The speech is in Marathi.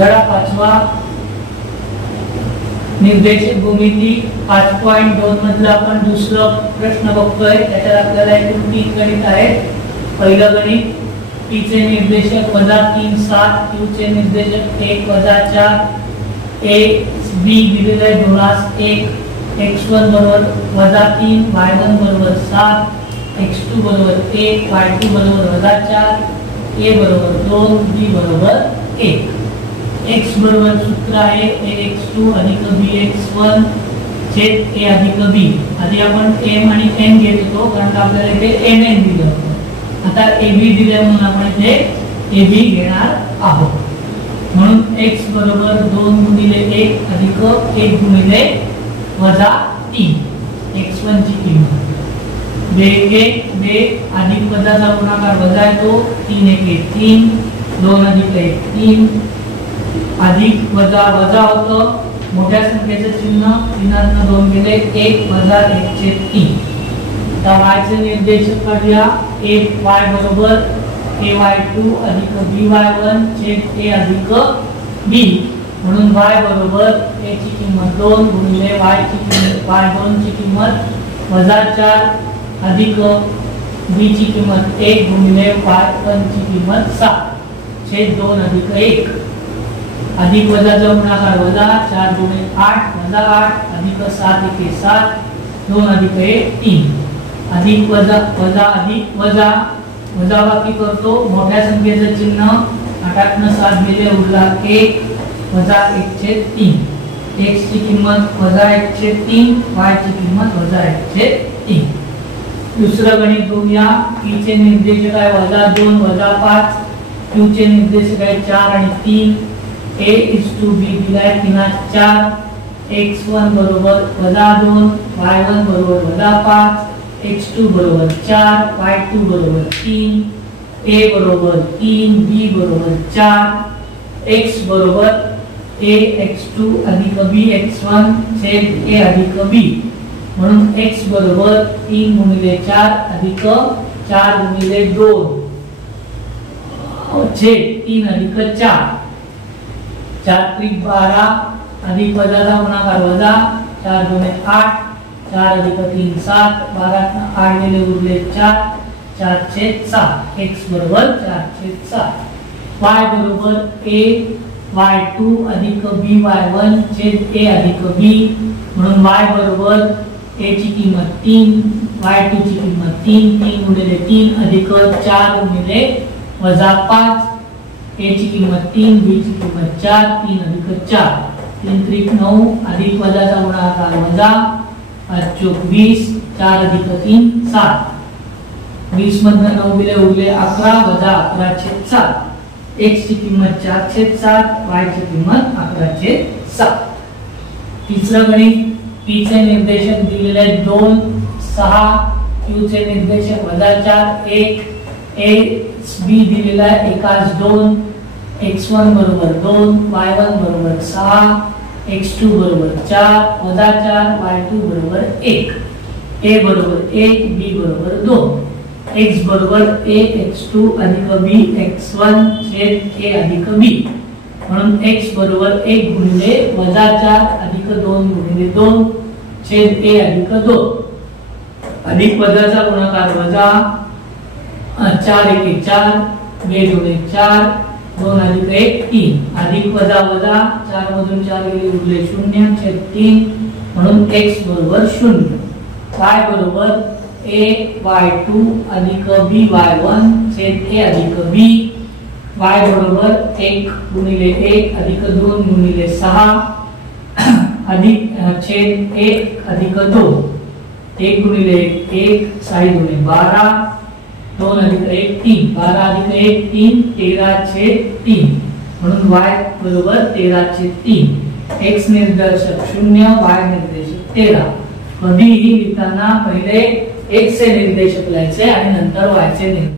धडा 5वा निर्देशित भूमिती 5.2 मधला आपण दुसरा प्रश्न बघतोय। त्याच्यात आपल्याला एकूण 3 गणित आहेत। पहिलं गणित p चे निर्देशक -3 7, q चे निर्देशक 1 4, a b दिलेले आहे 2 1, x1 बरोबर -3, y1 बरोबर 7, x2 बरोबर 1, y2 बरोबर -4, a बरोबर 2, b बरोबर 1। x बरोबर सूत्र आहे ax2 अधिक bx1 छेद a अधिक b। आधी आपण m आणि n घेत होतो कारण आपल्याला इथे nn दिलं होतं। आता ab दिले म्हणून आपण इथे ab घेणार आहोत। म्हणून x बरोबर 2 गुणिले 1 अधिक 1 गुणिले -3 x1 ची किंमत 2 अधिक वजाचा गुणाकार वजा येतो 3 1 3, 2 अधिक 1 3, अधिक वजा वजा होतं मोठ्या संख्येचे चिन्ह 3 2 गेले 1 वजा 1/3। आता y चे निर्देशक काढूया a y बरोबर ay2 अधिक by1 छेद a अधिक b। म्हणून y बरोबर a ची किंमत 2 गुणिले y ची किंमत y2 ची किंमत -4 अधिक b ची किंमत 1 गुणिले y1 ची किंमत 7 छेद 2 अधिक 1। अधिक वजाचा गुणाकार वजा 4 गुणे 8 वजा 8 अधिक 7 1 7, 2 अधिक 1 3, अधिक वजा वजा अधिक वजा वजाबाकी करतो मोठ्या संख्येचे चिन्ह 8 ने 7 गेले उरला 1 वजा 1/3, x ची किंमत -1/3, y ची किंमत -1/3। दुसरं गणित बघूया p चे निर्देशक आहे -2 -5, q चे निर्देशक आहे 4 आणि 3, a is to b दिलाय 3 4, x1 बरोबर -2, y1 बरोबर -5, x2 बरोबर 4, y2 बरोबर 3, a बरोबर 3, b बरोबर 4, x बरोबर a x2 अधिक b x1 छेद a अधिक b। म्हणून x बरोबर 3 गुणिले 4 अधिक 4 गुणिले 2 छेद 3 अधिक 4, 4 त्रिक 12 अधिक वजाचा गुणाकार वजा 4 गुणे 8, 4 अधिक 3 7, 12 ने 8 गेले उरले 4, 4/7, x बरोबर 4/7। y बरोबर a y2 अधिक b y1 छेद a अधिक b। म्हणून y बरोबर a ची किंमत 3, y2 ची किंमत 3, 3 गुणिले 3 अधिक 4 गुणिले -5, a ची किंमत 3, b ची किंमत 4, 3 अधिक 4, 3 त्रिक 9 अधिक वजाचा गुणाकार वजा 20, 4 अधिक 3 7, 20 मधनं 9 गेले उरले 11 वजा 11/7, x ची किंमत 4/7, y ची किंमत 11/7। तिसरं गणित p चे निर्देशक दिलेले आहेत 2 6, q चे निर्देशक -4 1, a b दिलेला आहे 1 2, x1 बरोबर 2, y1 बरोबर 6, x2 बरोबर 4 वजा 4, y2 बरोबर 1, a बरोबर 1, b बरोबर 2, x बरोबर a x2 अधिक b x1 छेद a अधिक b। म्हणून x बरोबर 1 गुणिले -4 अधिक 2 गुणिले 2 छेद a अधिक 2, अधिक वजाचा गुणाकार वजा 4 1 4, 2 2 4, 2 अधिक 1 3, अधिक वजा वजा 4 मधून 4 गेले उरले 0 छेद 3। म्हणून x बरोबर 0, y बरोबर a y2 अधिक b y1 छेद a अधिक b, y बरोबर 1 गुणिले 1 अधिक 2 गुणिले 6 अधिक छेद 1 अधिक 2, 1 गुणिले 1 6 गुणे 12, 2 अधिक 1 3, 12 अधिक 1 3, 13/3। म्हणून y बरोबर 13/3, x निर्देशक 0, y निर्देशक 13। कधीही लिहिताना पहिले x चे निर्देशक लिहायचे आणि नंतर y चे निर्देशक।